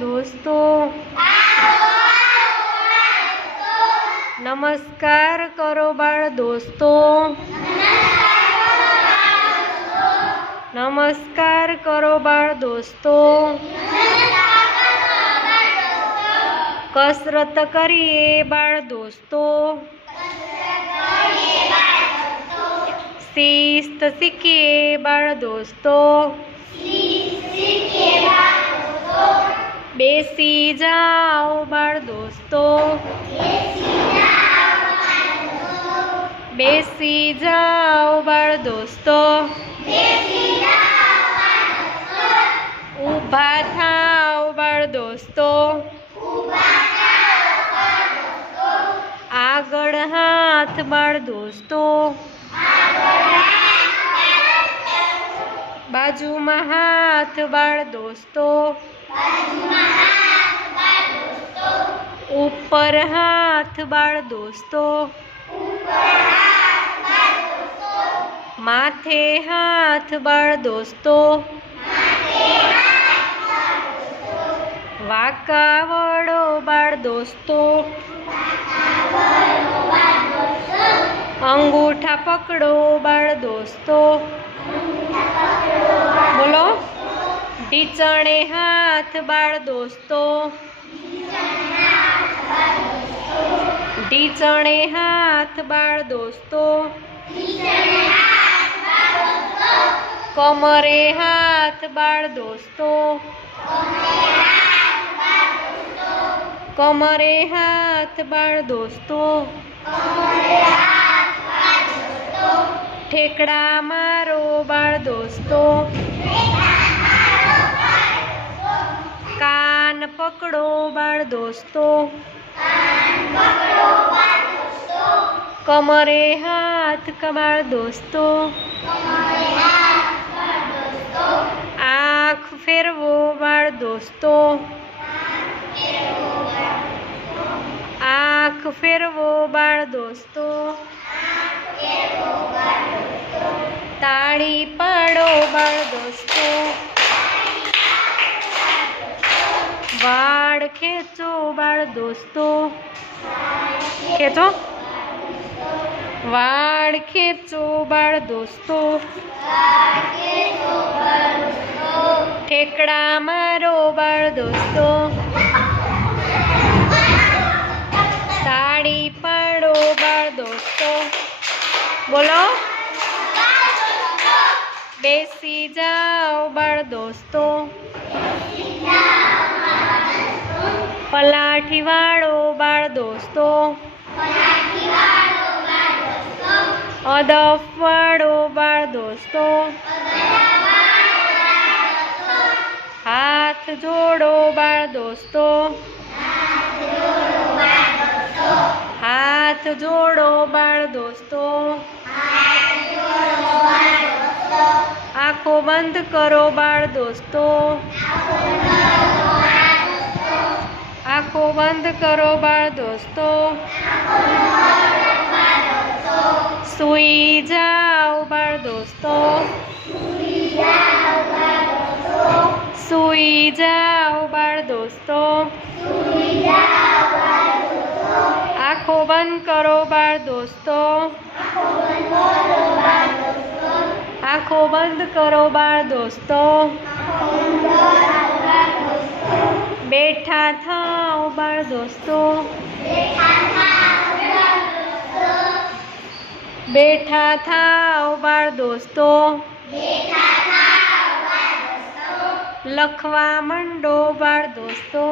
दोस्तो। नमस्कार करो बाळ दोस्तो। नमस्कार करो बाळ दोस्तो। कसरत करिए बाळ दोस्तो। शिस्त सीखिए बाळ दोस्तो। बेसी जाओ बाळ दोस्तो। बेसी जाओ बाळ दोस्तो। ऊभा थाओ बाळ दोस्तो। आगळ हाथ बाळ दोस्तो। बाजूमा हाथ बाळ दोस्तो। ऊपर हाथ बाळ दोस्तो। माथे हाथ बाळ दोस्तो। वाका वळो बाळ दोस्तो। अंगूठा पकड़ो बाळ दोस्तो। बोलो। ढीचणे हाथ बाळ दोस्तो। ढीचणे हाथ बाळ दोस्तो। कमरे हाथ बाळ दोस्तो। कमरे हाथ बाळ दोस्तो। ठेकड़ा मारो बाळ दोस्तो। कान पकड़ो बाळ दोस्तो। कमरे हाथ बाळ दोस्तो। आँख फेरवो बाळ दोस्तो। आँख फेरवो बाळ दोस्तो। ताड़ी पाड़ो बाळ दोस्तो। वाड़ खेचो बाळ दोस्तो। खेचो। वाड़ खेचो बाळ दोस्तो। ठेकड़ा मारो बाळ दोस्तो। ताड़ी पाड़ो बाळ दोस्तो। बोलो। बेसी जाओ बाळ दोस्तो। पलाठी वाळो बाळ दोस्तो। अदफ वाळो बाळ दोस्तो। हाथ जोड़ो बाळ दोस्तो। हाथ जोड़ो बाळ दोस्तो। आँखों बंद करो बाळ दोस्तो। आँखों बंद करो बाळ दोस्तो। सुई जाओ बाळ दोस्तो। सुई जाओ बाळ दोस्तो। आँखों बंद करो बाळ दोस्तो। आँखों बंद करो बाळ दोस्तो। बैठा थाओ बाळ दोस्तो। बैठा थाओ बाळ दोस्तो। लखवा मंडो बाळ दोस्तो।